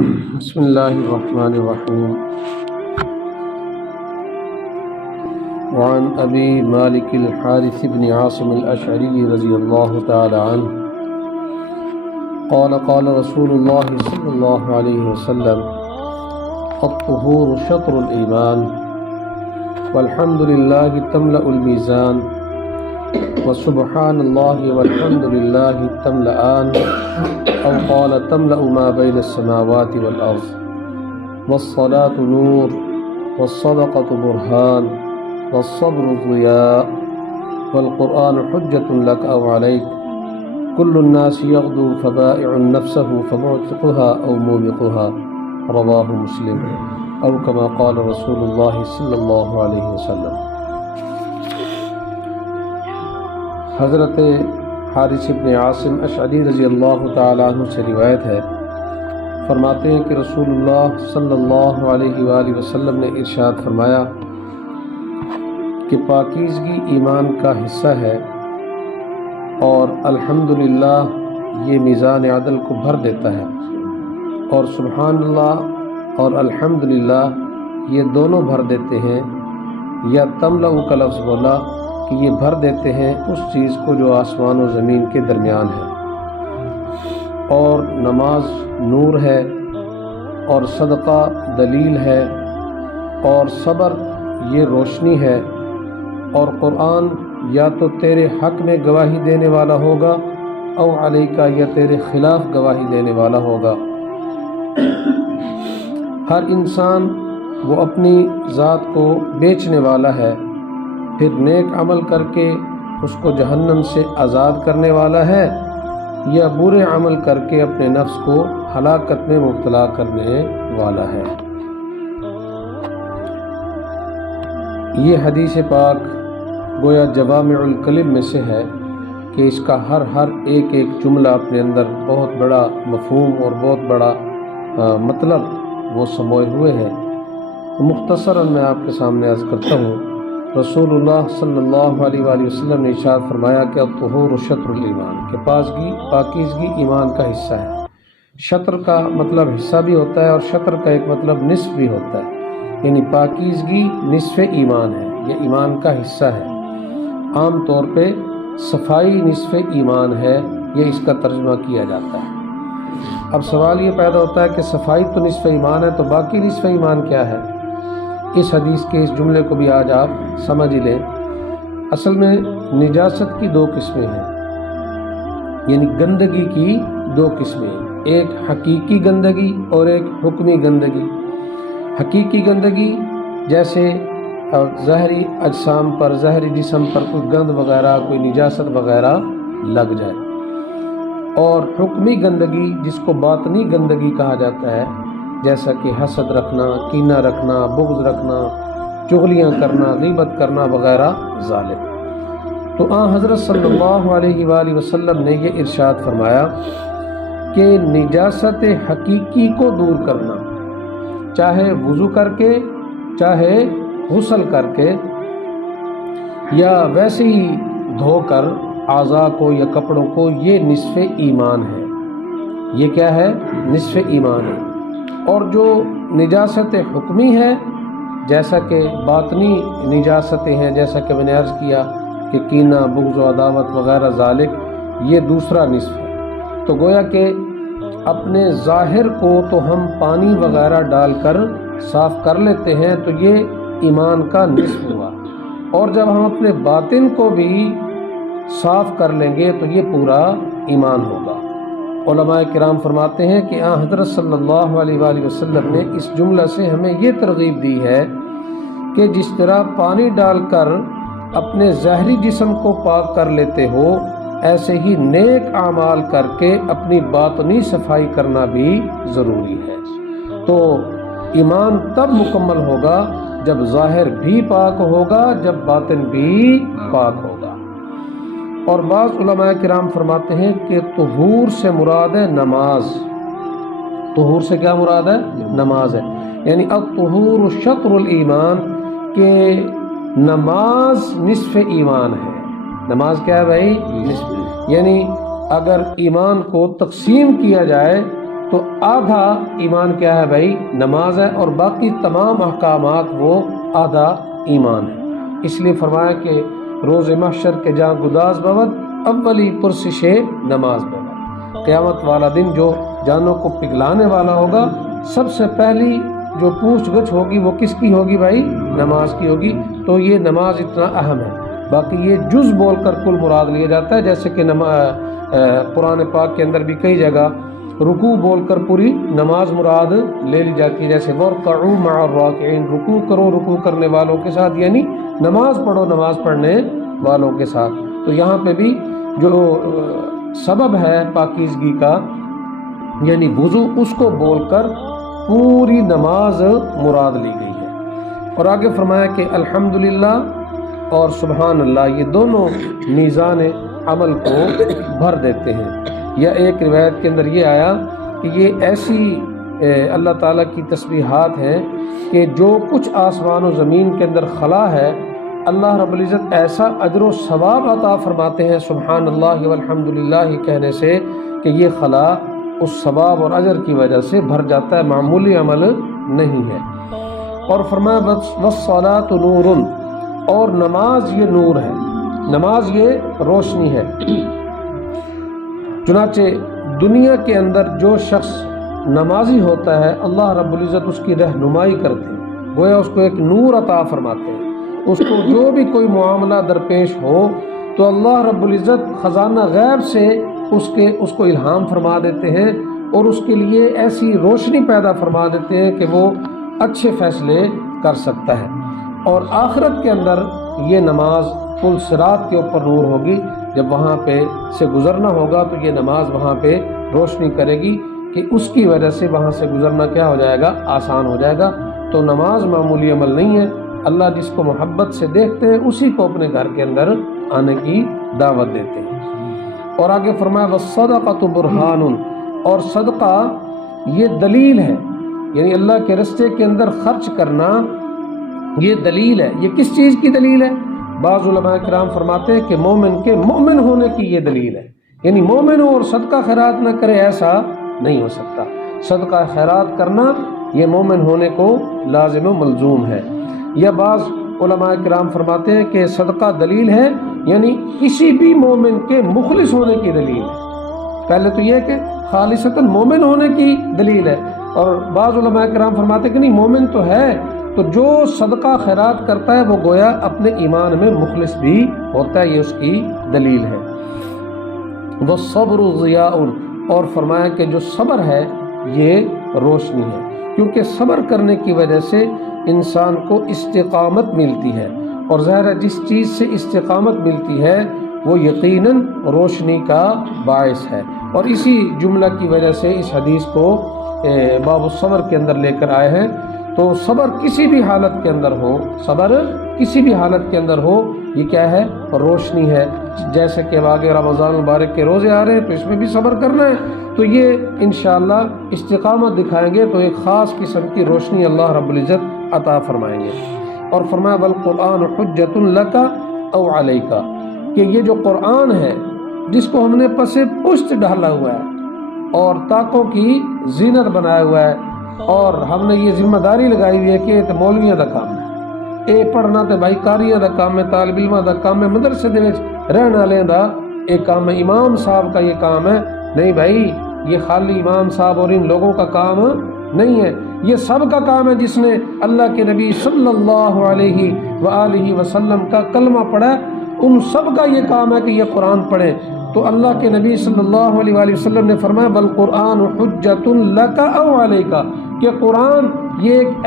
بسم اللہ الرحمن الرحیم وعن ابی مالک الحارث بن عاصم الاشعری رضی اللہ تعالی عنہ قال قال رسول اللہ صلی اللہ علیہ وسلم الطہور شطر الایمان والحمد للہ تملأ المیزان وسبحان اللہ والحمد للہ تملأان أو قال تملأ ما بين السماوات والأرض والصلاة نور والصدقة برهان والصبر ضياء والقرآن حجة لك أو عليك كل الناس يغدو فبائع نفسه فمعتقها أو موبقها رواه مسلم أو كما قال رسول الله صلى الله عليه وسلم۔ حضرت حارث بن عاصم اشعری رضی اللہ تعالیٰ عنہ سے روایت ہے، فرماتے ہیں کہ رسول اللہ صلی اللہ علیہ وآلہ وسلم نے ارشاد فرمایا کہ پاکیزگی ایمان کا حصہ ہے اور الحمدللہ یہ میزان عدل کو بھر دیتا ہے، اور سبحان اللہ اور الحمدللہ یہ دونوں بھر دیتے ہیں، یا تملأ کا لفظ بولا کہ یہ بھر دیتے ہیں اس چیز کو جو آسمان و زمین کے درمیان ہے، اور نماز نور ہے، اور صدقہ دلیل ہے، اور صبر یہ روشنی ہے، اور قرآن یا تو تیرے حق میں گواہی دینے والا ہوگا او علیکا یا تیرے خلاف گواہی دینے والا ہوگا۔ ہر انسان وہ اپنی ذات کو بیچنے والا ہے، پھر نیک عمل کر کے اس کو جہنم سے آزاد کرنے والا ہے، یا برے عمل کر کے اپنے نفس کو ہلاکت میں مبتلا کرنے والا ہے۔ یہ حدیث پاک گویا جوامع الکلم میں سے ہے کہ اس کا ہر ایک جملہ اپنے اندر بہت بڑا مفہوم اور بہت بڑا مطلب وہ سموئے ہوئے ہے۔ مختصراً میں آپ کے سامنے عرض کرتا ہوں، رسول اللہ صلی اللہ علیہ وآلہ وسلم نے ارشاد فرمایا کہ الطہور شطر الایمان، کہ پاکیزگی ایمان کا حصہ ہے۔ شطر کا مطلب حصہ بھی ہوتا ہے اور شطر کا ایک مطلب نصف بھی ہوتا ہے، یعنی پاکیزگی نصف ایمان ہے، یہ ایمان کا حصہ ہے۔ عام طور پہ صفائی نصف ایمان ہے، یہ اس کا ترجمہ کیا جاتا ہے۔ اب سوال یہ پیدا ہوتا ہے کہ صفائی تو نصف ایمان ہے، تو باقی نصف ایمان کیا ہے؟ اس حدیث کے اس جملے کو بھی آج آپ سمجھ لیں۔ اصل میں نجاست کی دو قسمیں ہیں، یعنی گندگی کی دو قسمیں ہیں، ایک حقیقی گندگی اور ایک حکمی گندگی۔ حقیقی گندگی جیسے ظاہری اجسام پر، ظاہری جسم پر کوئی گند وغیرہ، کوئی نجاست وغیرہ لگ جائے، اور حکمی گندگی جس کو باطنی گندگی کہا جاتا ہے، جیسا کہ حسد رکھنا، کینہ رکھنا، بغض رکھنا، چغلیاں کرنا، غیبت کرنا وغیرہ ظالم۔ تو حضرت صلی اللہ علیہ وآلہ وسلم نے یہ ارشاد فرمایا کہ نجاست حقیقی کو دور کرنا، چاہے وضو کر کے، چاہے غسل کر کے، یا ویسے ہی دھو کر اعضاء کو یا کپڑوں کو، یہ نصف ایمان ہے۔ یہ کیا ہے؟ نصف ایمان ہے۔ اور جو نجاست حکمی ہے، جیسا کہ باطنی نجاستیں ہیں، جیسا کہ میں نے عرض کیا کہ کینہ، بغض و عداوت وغیرہ ذالک، یہ دوسرا نصف ہے۔ تو گویا کہ اپنے ظاہر کو تو ہم پانی وغیرہ ڈال کر صاف کر لیتے ہیں، تو یہ ایمان کا نصف ہوا، اور جب ہم اپنے باطن کو بھی صاف کر لیں گے تو یہ پورا ایمان ہوگا۔ علماء کرام فرماتے ہیں کہ حضرت صلی اللہ علیہ وآلہ وسلم نے اس جملہ سے ہمیں یہ ترغیب دی ہے کہ جس طرح پانی ڈال کر اپنے ظاہری جسم کو پاک کر لیتے ہو، ایسے ہی نیک اعمال کر کے اپنی باطنی صفائی کرنا بھی ضروری ہے۔ تو ایمان تب مکمل ہوگا جب ظاہر بھی پاک ہوگا، جب باطن بھی پاک ہوگا۔ اور بعض علماء کرام فرماتے ہیں کہ طہور سے مراد ہے نماز۔ طہور سے کیا مراد ہے؟ نماز ہے، یعنی الطہور شطر الایمان، کہ نماز نصف ایمان ہے۔ نماز کیا ہے بھائی؟ نصف، یعنی اگر ایمان کو تقسیم کیا جائے تو آدھا ایمان کیا ہے بھائی؟ نماز ہے، اور باقی تمام احکامات وہ آدھا ایمان ہے۔ اس لیے فرمایا کہ روز محشر کے جہاں گداز بود اولی پرسش نماز بود، قیامت والا دن جو جانوں کو پگھلانے والا ہوگا، سب سے پہلی جو پوچھ گچھ ہوگی وہ کس کی ہوگی بھائی؟ نماز کی ہوگی۔ تو یہ نماز اتنا اہم ہے۔ باقی یہ جز بول کر کل مراد لیا جاتا ہے، جیسے کہ قرآن پاک کے اندر بھی کئی جگہ رکوع بول کر پوری نماز مراد لے لی جاتی ہے، جیسے وَارْكَعُوا مَعَ الرَّاكِعِينَ، رکوع کرو رکوع کرنے والوں کے ساتھ، یعنی نماز پڑھو نماز پڑھنے والوں کے ساتھ۔ تو یہاں پہ بھی جو سبب ہے پاکیزگی کا یعنی وضو، اس کو بول کر پوری نماز مراد لی گئی ہے۔ اور آگے فرمایا کہ الحمدللہ اور سبحان اللہ یہ دونوں میزان عمل کو بھر دیتے ہیں۔ یا ایک روایت کے اندر یہ آیا کہ یہ ایسی اللہ تعالیٰ کی تسبیحات ہیں کہ جو کچھ آسمان و زمین کے اندر خلا ہے، اللہ رب العزت ایسا اجر و ثواب عطا فرماتے ہیں سبحان اللہ والحمدللہ کہنے سے کہ یہ خلا اس ثواب اور اجر کی وجہ سے بھر جاتا ہے، معمولی عمل نہیں ہے۔ اور فرمایا والصلاۃ نور، اور نماز یہ نور ہے، نماز یہ روشنی ہے۔ چنانچہ دنیا کے اندر جو شخص نمازی ہوتا ہے، اللہ رب العزت اس کی رہنمائی کرتے ہیں، گویا اس کو ایک نور عطا فرماتے ہیں۔ اس کو جو بھی کوئی معاملہ درپیش ہو تو اللہ رب العزت خزانہ غیب سے اس کو الہام فرما دیتے ہیں، اور اس کے لیے ایسی روشنی پیدا فرما دیتے ہیں کہ وہ اچھے فیصلے کر سکتا ہے۔ اور آخرت کے اندر یہ نماز پل صراط کے اوپر نور ہوگی، جب وہاں پہ سے گزرنا ہوگا تو یہ نماز وہاں پہ روشنی کرے گی کہ اس کی وجہ سے وہاں سے گزرنا کیا ہو جائے گا؟ آسان ہو جائے گا۔ تو نماز معمولی عمل نہیں ہے، اللہ جس کو محبت سے دیکھتے ہیں اسی کو اپنے گھر کے اندر آنے کی دعوت دیتے ہیں۔ اور آگے فرمایا والصدقۃ برہان، اور صدقہ یہ دلیل ہے، یعنی اللہ کے راستے کے اندر خرچ کرنا یہ دلیل ہے۔ یہ کس چیز کی دلیل ہے؟ بعض علماء کرام فرماتے ہیں کہ مومن کے مومن ہونے کی یہ دلیل ہے، یعنی مومن ہو اور صدقہ خیرات نہ کرے ایسا نہیں ہو سکتا۔ صدقہ خیرات کرنا یہ مومن ہونے کو لازم و ملزوم ہے۔ یا بعض علماء کرام فرماتے ہیں کہ صدقہ دلیل ہے، یعنی کسی بھی مومن کے مخلص ہونے کی دلیل ہے۔ پہلے تو یہ کہ خالصتاً مومن ہونے کی دلیل ہے، اور بعض علماء کرام فرماتے ہیں کہ نہیں، مومن تو ہے، تو جو صدقہ خیرات کرتا ہے وہ گویا اپنے ایمان میں مخلص بھی ہوتا ہے، یہ اس کی دلیل ہے۔ والصبر ضیاء، اور فرمایا کہ جو صبر ہے یہ روشنی ہے، کیونکہ صبر کرنے کی وجہ سے انسان کو استقامت ملتی ہے، اور ظاہر ہے جس چیز سے استقامت ملتی ہے وہ یقیناً روشنی کا باعث ہے۔ اور اسی جملہ کی وجہ سے اس حدیث کو باب الصبر کے اندر لے کر آئے ہیں۔ تو صبر کسی بھی حالت کے اندر ہو، صبر کسی بھی حالت کے اندر ہو، یہ کیا ہے؟ روشنی ہے۔ جیسے کہ آگے رمضان المبارک کے روزے آ رہے ہیں تو اس میں بھی صبر کرنا ہے، تو یہ انشاءاللہ استقامت دکھائیں گے تو ایک خاص قسم کی روشنی اللہ رب العزت عطا فرمائیں گے۔ اور فرمایا والقرآن حجۃ لک او علیک، کہ یہ جو قرآن ہے جس کو ہم نے پس پشت ڈالا ہوا ہے اور طاقوں کی زینت بنایا ہوا ہے، اور ہم نے یہ ذمہ داری لگائی ہوئی ہے کہ یہ مولویاں دا کام ہے، اے پڑھنا تے بھائی کاریاں دا کام ہے، طالب علماں دا کام ہے، مدرسے دے وچ رہن والے دا ایک کام ہے، امام صاحب کا یہ کام ہے۔ نہیں بھائی، یہ خالی امام صاحب اور ان لوگوں کا کام نہیں ہے، یہ سب کا کام ہے جس نے اللہ کے نبی صلی اللہ علیہ وآلہ وسلم کا کلمہ پڑھا، ان سب کا یہ کام ہے کہ یہ قرآن پڑھیں۔ تو اللہ کے نبی صلی اللہ علیہ وآلہ وسلم نے فرمایا بالقرآن حجۃ لک او علیک، کہ قرآن یہ ایک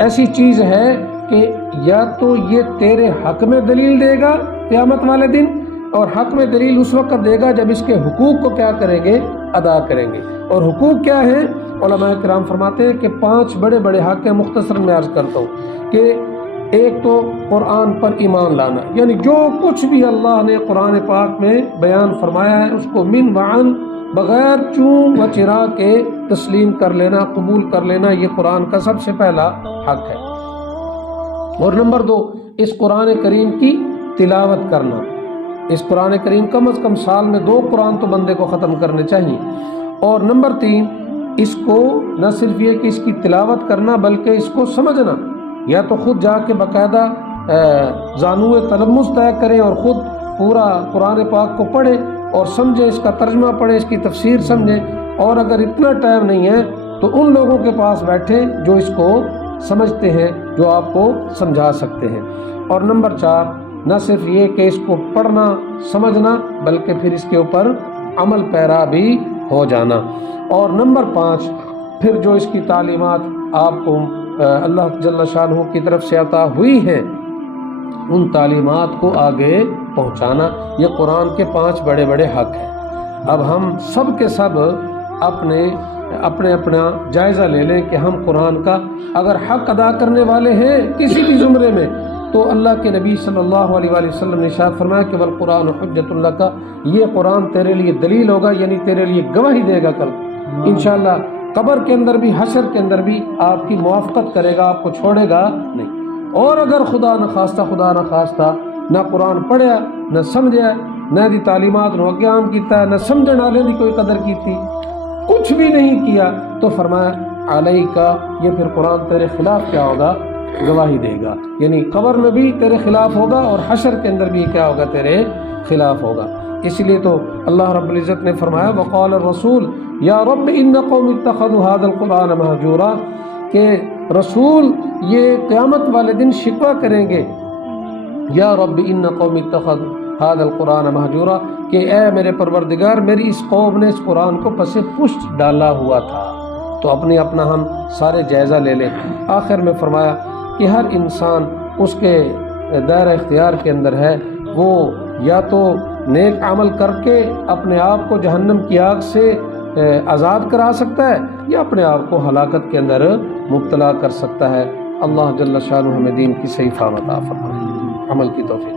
ایسی چیز ہے کہ یا تو یہ تیرے حق میں دلیل دے گا قیامت والے دن، اور حق میں دلیل اس وقت دے گا جب اس کے حقوق کو کیا کریں گے؟ ادا کریں گے۔ اور حقوق کیا ہیں؟ علماء کرام فرماتے ہیں کہ 5 بڑے بڑے حق ہیں، مختصر میں عرض کرتا ہوں کہ ایک تو قرآن پر ایمان لانا، یعنی جو کچھ بھی اللہ نے قرآن پاک میں بیان فرمایا ہے اس کو من وعن بغیر چون و چرا کے تسلیم کر لینا، قبول کر لینا، یہ قرآن کا سب سے پہلا حق ہے۔ اور نمبر 2، اس قرآن کریم کی تلاوت کرنا، اس قرآن کریم کم از کم سال میں 2 قرآن تو بندے کو ختم کرنے چاہیے۔ اور نمبر 3، اس کو نہ صرف یہ کہ اس کی تلاوت کرنا بلکہ اس کو سمجھنا، یا تو خود جا کے باقاعدہ زانوِ تلمس طے کریں اور خود پورا قرآن پاک کو پڑھیں اور سمجھیں، اس کا ترجمہ پڑھیں، اس کی تفسیر سمجھیں، اور اگر اتنا ٹائم نہیں ہے تو ان لوگوں کے پاس بیٹھیں جو اس کو سمجھتے ہیں، جو آپ کو سمجھا سکتے ہیں۔ اور نمبر 4، نہ صرف یہ کہ اس کو پڑھنا سمجھنا بلکہ پھر اس کے اوپر عمل پیرا بھی ہو جانا۔ اور نمبر 5، پھر جو اس کی تعلیمات آپ کو اللہ جل شانہ کی طرف سے عطا ہوئی ہیں ان تعلیمات کو آگے پہنچانا۔ یہ قرآن کے 5 بڑے بڑے حق ہیں۔ اب ہم سب کے سب اپنا جائزہ لے لیں کہ ہم قرآن کا اگر حق ادا کرنے والے ہیں کسی بھی زمرے میں، تو اللہ کے نبی صلی اللہ علیہ وآلہ وسلم نے ارشاد فرمایا کہ والقرآن حجۃ لک، یہ قرآن تیرے لیے دلیل ہوگا، یعنی تیرے لیے گواہی دے گا کل انشاءاللہ، قبر کے اندر بھی حشر کے اندر بھی آپ کی موافقت کرے گا، آپ کو چھوڑے گا نہیں۔ اور اگر خدا نخواستہ نہ قرآن پڑھیا، نہ سمجھا، نہ دی تعلیمات نو قیام کیتا، نہ سمجھن والے دی کوئی قدر کیتی، کچھ بھی نہیں کیا، تو فرمایا علیکا، یہ پھر قرآن تیرے خلاف کیا ہوگا؟ گواہی دے گا، یعنی قبر میں بھی تیرے خلاف ہوگا اور حشر کے اندر بھی کیا ہوگا؟ تیرے خلاف ہوگا۔ اس لیے تو اللہ رب العزت نے فرمایا وقال الرسول یا رب ان قوم اتخذوا هذا القرآن مہجورا، کہ رسول یہ قیامت والے دن شکوہ کریں گے، یا رب ان قوم اتخذوا هذا القرآن مہجورا، کہ اے میرے پروردگار میری اس قوم نے اس قرآن کو پس پشت ڈالا ہوا تھا۔ تو اپنا ہم سارے جائزہ لے لیں۔ آخر میں فرمایا کہ ہر انسان اس کے دائرہ اختیار کے اندر ہے، وہ یا تو نیک عمل کر کے اپنے آپ کو جہنم کی آگ سے آزاد کرا سکتا ہے، یا اپنے آپ کو ہلاکت کے اندر مبتلا کر سکتا ہے۔ اللہ جل شانہ ہمیں دین کی صحیح فہم عطا فرمائے، عمل کی توفیق۔